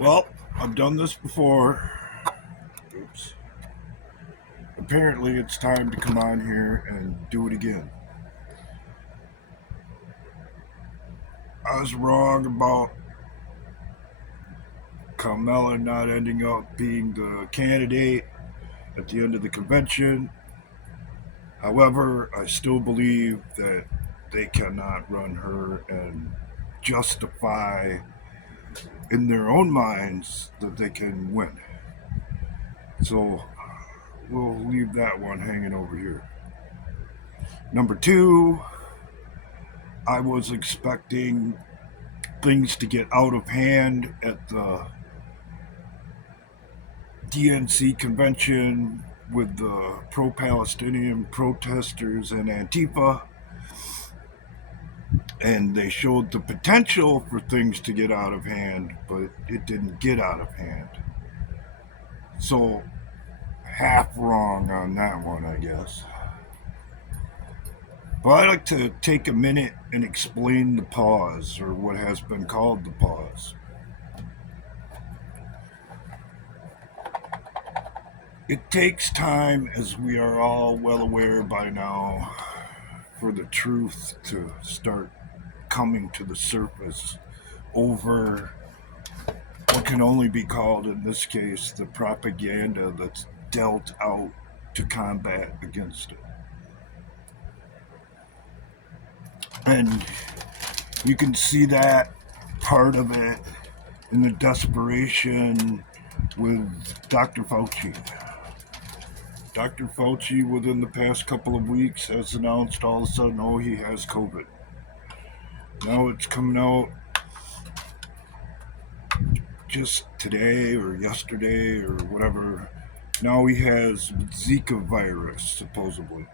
Well, I've done this before. Oops. Apparently, it's time to come on here and do it again. I was wrong about Kamala not ending up being the candidate at the end of the convention. However, I still believe that they cannot run her and justify in their own minds that they can win. So we'll leave that one hanging over here. Number two, I was expecting things to get out of hand at the DNC convention with the pro Palestinian protesters and Antifa, and they showed the potential for things to get out of hand, but it didn't get out of hand. So, half wrong on that one, I guess. But I'd like to take a minute and explain the pause, or what has been called the pause. It takes time, as we are all well aware by now, for the truth to start coming to the surface over what can only be called, in this case, the propaganda that's dealt out to combat against it. And you can see that part of it in the desperation with Dr. Fauci. Dr. Fauci, within the past couple of weeks, has announced all of a sudden, oh, he has COVID. Now it's coming out just today or yesterday or whatever. Now he has Zika virus, supposedly.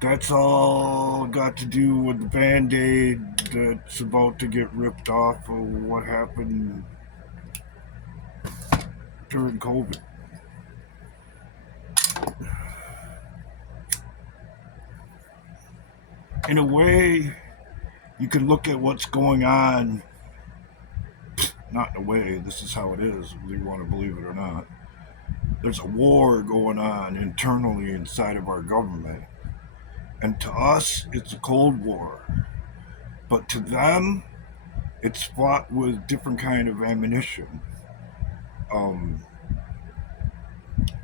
That's all got to do with the band aid that's about to get ripped off of what happened during COVID. In a way, you can look at what's going on, not in a way, this is how it is, whether you want to believe it or not. There's a war going on internally inside of our government. And to us, it's a Cold War. But to them, it's fought with different kind of ammunition. Um,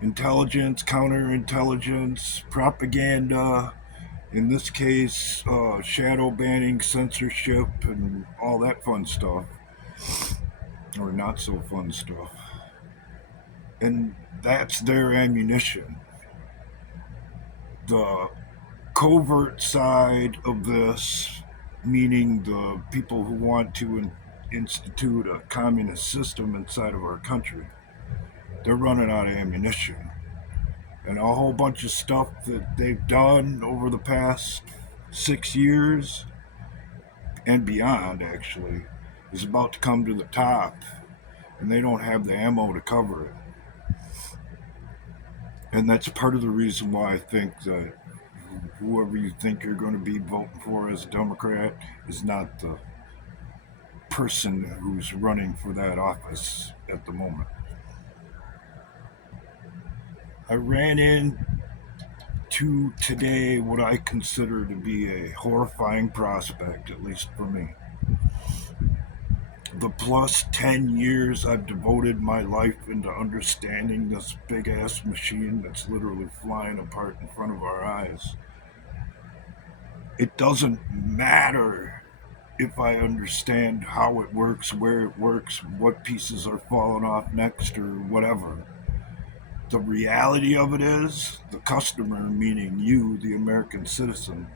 Intelligence, counterintelligence, propaganda, in this case, shadow banning, censorship, and all that fun stuff, or not so fun stuff. And that's their ammunition. The covert side of this, meaning the people who want to institute a communist system inside of our country, they're running out of ammunition. And a whole bunch of stuff that they've done over the past 6 years and beyond, actually, is about to come to the top, and they don't have the ammo to cover it. And that's part of the reason why I think that whoever you think you're going to be voting for as a Democrat is not the person who's running for that office at the moment. I ran into today what I consider to be a horrifying prospect, at least for me. The plus 10 years I've devoted my life into understanding this big ass machine that's literally flying apart in front of our eyes. It doesn't matter if I understand how it works, where it works, what pieces are falling off next, or whatever. The reality of it is, the customer, meaning you, the American citizen,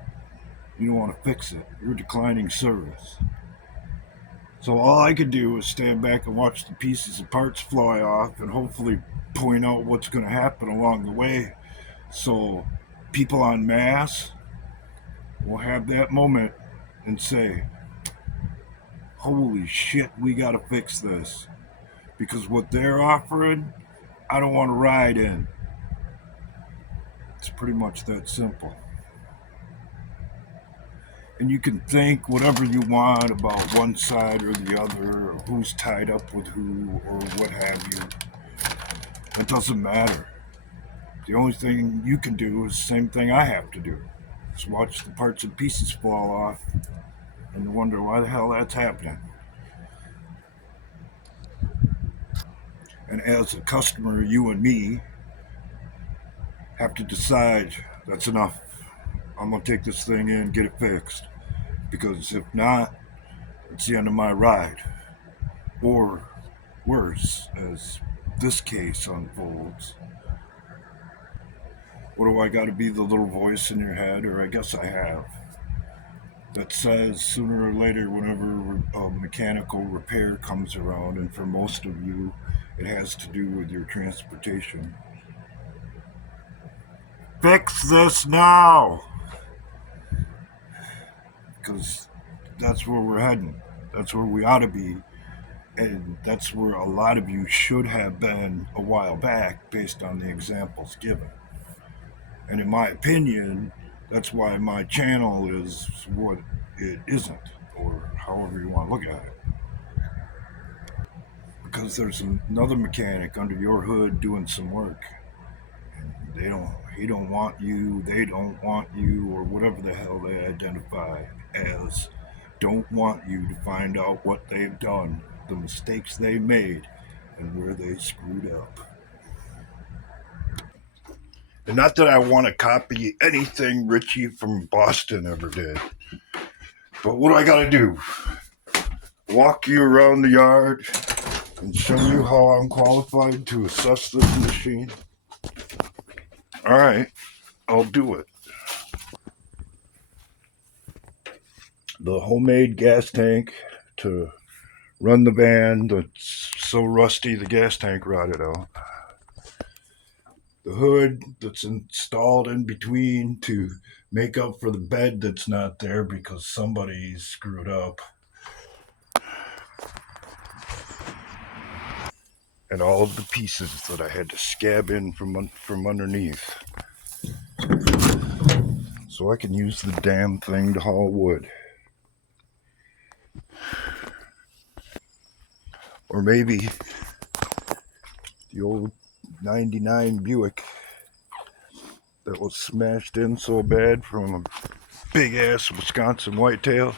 you don't want to fix it. You're declining service. So all I could do is stand back and watch the pieces and parts fly off and hopefully point out what's going to happen along the way. So people en masse will have that moment and say, holy shit, we got to fix this. Because what they're offering, I don't want to ride in. It's pretty much that simple. And you can think whatever you want about one side or the other, or who's tied up with who, or what have you. It doesn't matter. The only thing you can do is the same thing I have to do. Just watch the parts and pieces fall off and wonder why the hell that's happening. And as a customer, you and me have to decide that's enough. I'm going to take this thing in and get it fixed. Because if not, it's the end of my ride. Or worse, as this case unfolds. What do I got to be the little voice in your head, or I guess I have, that says sooner or later, whenever a mechanical repair comes around, and for most of you, it has to do with your transportation. Fix this now! Because that's where we're heading. That's where we ought to be. And that's where a lot of you should have been a while back based on the examples given. And in my opinion, that's why my channel is what it isn't, or however you want to look at it. Because there's another mechanic under your hood doing some work. And he don't want you, they don't want you, or whatever the hell they identify as don't want you to find out what they've done, the mistakes they made, and where they screwed up. And not that I want to copy anything Richie from Boston ever did, but what do I got to do? Walk you around the yard and show you how I'm qualified to assess this machine? All right, I'll do it. The homemade gas tank to run the van that's so rusty the gas tank rotted out. The hood that's installed in between to make up for the bed that's not there because somebody screwed up. And all of the pieces that I had to scab in from underneath. So I can use the damn thing to haul wood. Or maybe the old 99 Buick that was smashed in so bad from a big ass Wisconsin whitetail,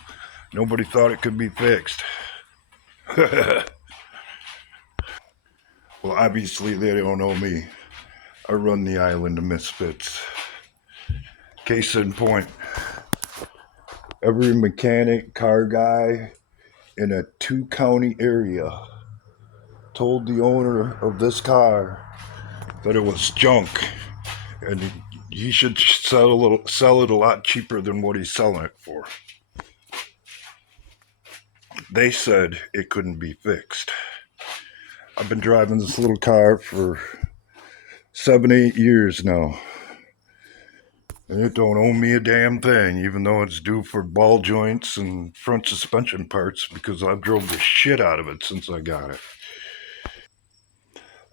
nobody thought it could be fixed. Well, obviously they don't know me. I run the island of misfits. Case in point, every mechanic, car guy in a 2-county area told the owner of this car that it was junk and he should sell it a lot cheaper than what he's selling it for. They said it couldn't be fixed. I've been driving this little car for 7-8 years now, and it don't owe me a damn thing, even though it's due for ball joints and front suspension parts, because I've drove the shit out of it since I got it.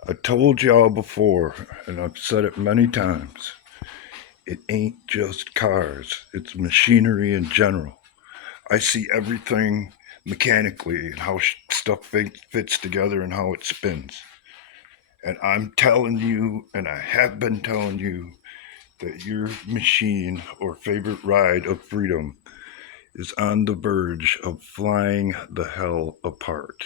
I told y'all before, and I've said it many times, it ain't just cars, it's machinery in general. I see everything mechanically and how stuff fits together and how it spins. And I'm telling you, and I have been telling you, that your machine or favorite ride of freedom is on the verge of flying the hell apart.